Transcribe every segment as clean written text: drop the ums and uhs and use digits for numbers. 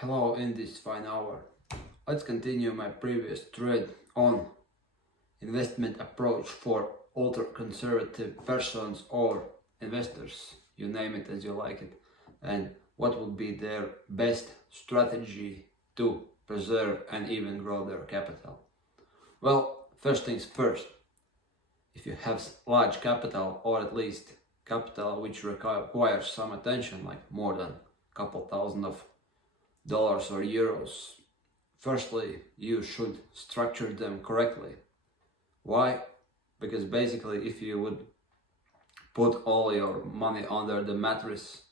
Hello, in this fine hour. Let's continue my previous thread on investment approach for ultra-conservative persons or investors, you name it as you like it, and what would be their best strategy to preserve and even grow their capital. Well, first things first, if you have large capital, or at least capital which requires some attention, like more than a couple thousand of dollars or euros, firstly, you should structure them correctly. Why? Because basically, if you would put all your money under the mattress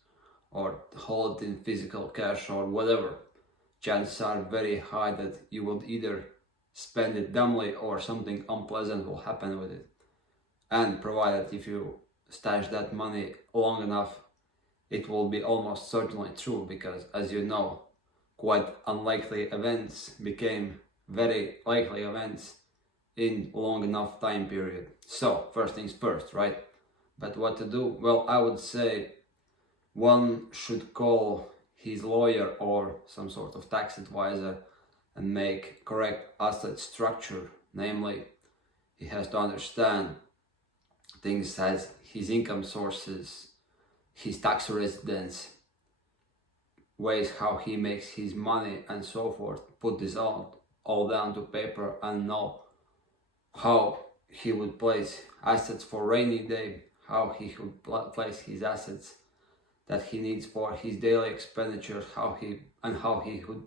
or hold it in physical cash or whatever, chances are very high that you will either spend it dumbly or something unpleasant will happen with it. And provided if you stash that money long enough, it will be almost certainly true, because as you know, quite unlikely events became very likely events in long enough time period. So first things first, right? But what to do? Well, I would say one should call his lawyer or some sort of tax advisor and make correct asset structure. Namely, he has to understand things as his income sources, his tax residence, ways how he makes his money and so forth. Put this all down to paper and know how he would place assets for rainy day, how he would place his assets that he needs for his daily expenditures, how he would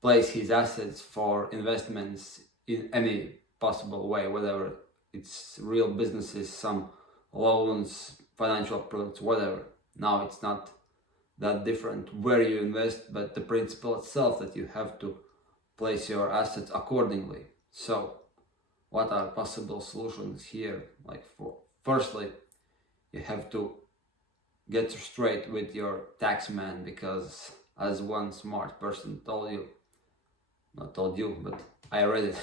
place his assets for investments in any possible way, whether it's real businesses, some loans, financial products, whatever. Now it's not that different where you invest, but the principle itself that you have to place your assets accordingly. So what are possible solutions here? Firstly, you have to get straight with your tax man, because as one smart person told you, not told you, but I read it,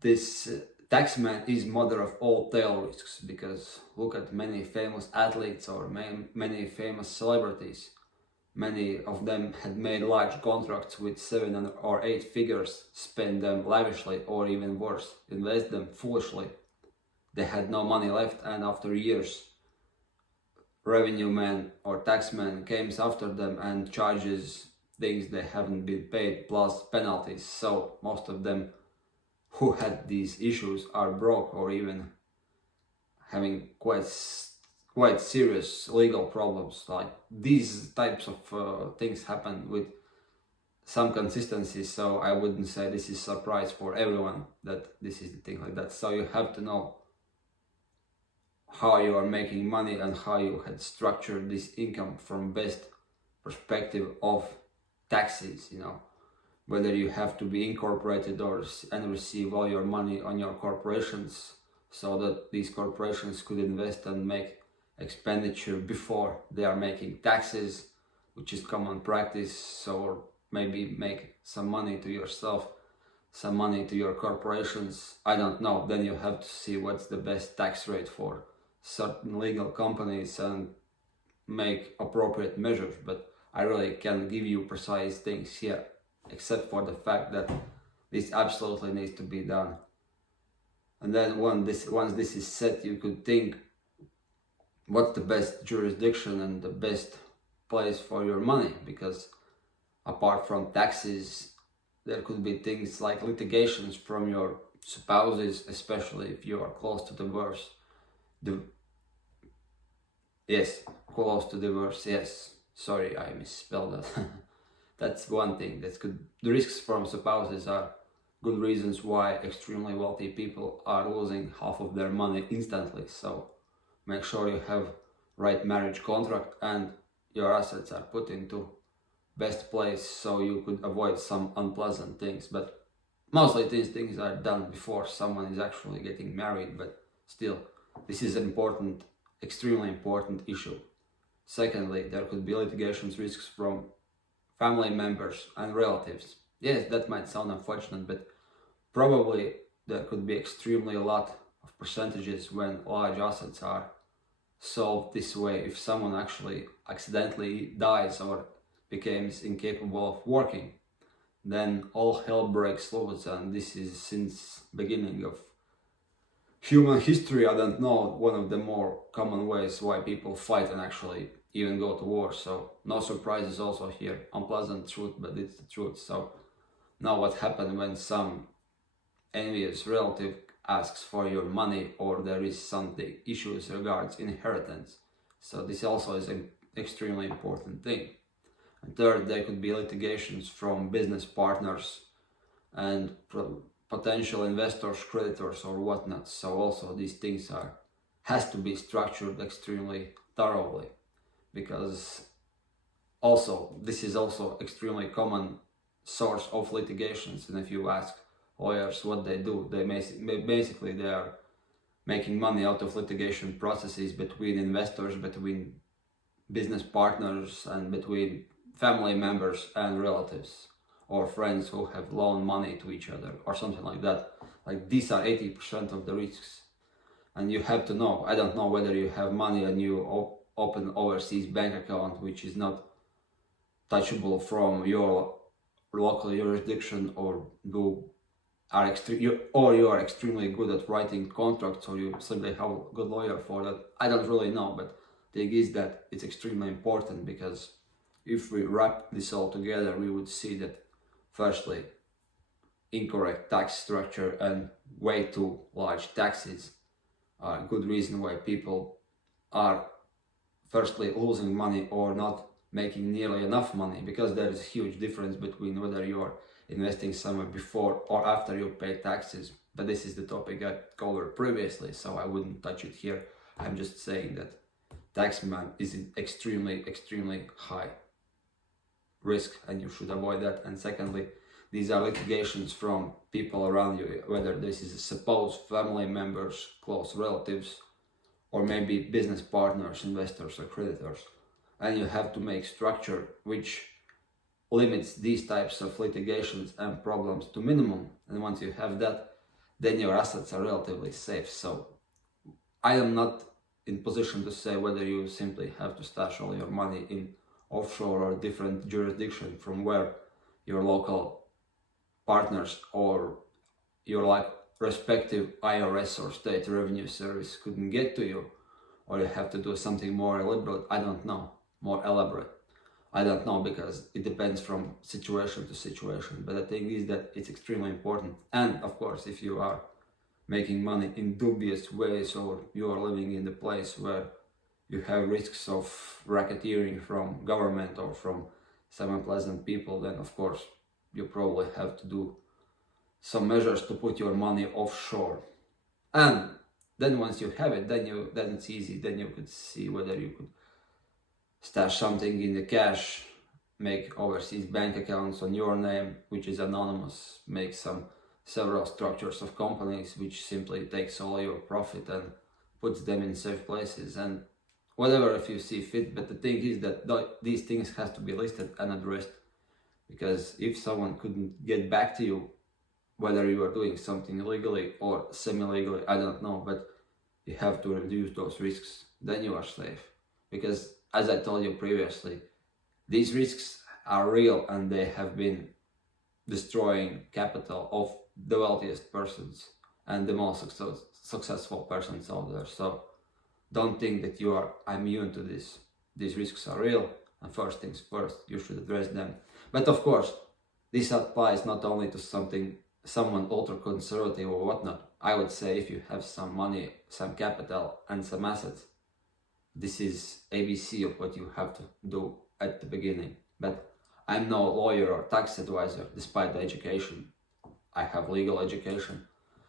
this tax man is mother of all tail risks, because look at many famous athletes or many famous celebrities. Many of them had made large contracts with 7 or 8 figures, spent them lavishly, or even worse, invest them foolishly. They had no money left, and after years, revenue man or tax man comes after them and charges things they haven't been paid, plus penalties. So most of them who had these issues are broke, or even having quite serious legal problems. Like these types of things happen with some consistency, so I wouldn't say this is a surprise for everyone that this is the thing like that. So you have to know how you are making money and how you had structured this income from best perspective of taxes, whether you have to be incorporated and receive all your money on your corporations, so that these corporations could invest and make expenditure before they are making taxes, which is common practice. So maybe make some money to yourself, some money to your corporations, I don't know. Then you have to see what's the best tax rate for certain legal companies and make appropriate measures. But I really can't give you precise things here, except for the fact that this absolutely needs to be done. And then once this is set, you could think what's the best jurisdiction and the best place for your money, because apart from taxes, there could be things like litigations from your spouses, especially if you are close to divorce. Close to divorce, yes. Sorry, I misspelled that. That's one thing that's good. The risks from spouses are good reasons why extremely wealthy people are losing half of their money instantly. So make sure you have right marriage contract and your assets are put into best place, so you could avoid some unpleasant things. But mostly these things are done before someone is actually getting married, but still, this is an important, extremely important issue. Secondly, there could be litigation risks from family members and relatives. Yes, that might sound unfortunate, but probably there could be extremely a lot of percentages when large assets are solved this way. If someone actually accidentally dies or becomes incapable of working, then all hell breaks loose. And this is since beginning of human history. I don't know, one of the more common ways why people fight and actually even go to war. So no surprises also here, unpleasant truth, but it's the truth. So now what happened when some envious relative asks for your money, or there is some issues regards inheritance. So this also is an extremely important thing. And third, there could be litigations from business partners and potential investors, creditors, or whatnot. So also these things has to be structured extremely thoroughly, because also this is also extremely common source of litigations. And if you ask lawyers what they do, they basically they are making money out of litigation processes between investors, between business partners, and between family members and relatives or friends who have loaned money to each other or something like that. Like these are 80% of the risks. And you have to know, I don't know whether you have money and you open overseas bank account which is not touchable from your local jurisdiction, or you are extremely good at writing contracts, or you simply have a good lawyer for that. I don't really know, but the thing is that it's extremely important, because if we wrap this all together, we would see that firstly, incorrect tax structure and way too large taxes are a good reason why people are firstly losing money or not making nearly enough money, because there is a huge difference between whether you are investing somewhere before or after you pay taxes. But this is the topic I covered previously, so I wouldn't touch it here. I'm just saying that tax man is extremely high risk and you should avoid that. And secondly, these are litigations from people around you, whether this is supposed family members, close relatives, or maybe business partners, investors, or creditors. And you have to make structure which limits these types of litigations and problems to minimum. And once you have that, then your assets are relatively safe. So I am not in position to say whether you simply have to stash all your money in offshore or different jurisdiction from where your local partners or your respective IRS or state revenue service couldn't get to you, or you have to do something more elaborate. I don't know, more elaborate. I don't know, because it depends from situation to situation. But the thing is that it's extremely important. And of course, if you are making money in dubious ways, or you are living in the place where you have risks of racketeering from government or from some unpleasant people, then of course you probably have to do some measures to put your money offshore. And then once you have it, then it's easy. Then you could see whether you could stash something in the cash, make overseas bank accounts on your name, which is anonymous, make several structures of companies which simply takes all your profit and puts them in safe places, and whatever if you see fit. But the thing is that these things have to be listed and addressed, because if someone couldn't get back to you, whether you are doing something legally or semi-legally, I don't know, but you have to reduce those risks, then you are safe. Because as I told you previously, these risks are real and they have been destroying capital of the wealthiest persons and the most successful persons out there. So don't think that you are immune to this. These risks are real, and first things first, you should address them. But of course, this applies not only to someone ultra conservative or whatnot. I would say if you have some money, some capital, and some assets, this is ABC of what you have to do at the beginning. But I'm no lawyer or tax advisor, despite the education. I have legal education.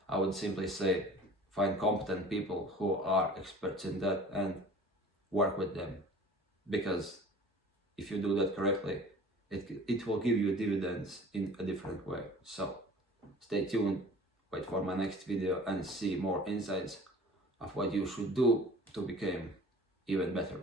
I would simply say find competent people who are experts in that and work with them. Because if you do that correctly, it will give you dividends in a different way. So stay tuned, wait for my next video and see more insights of what you should do to become even better.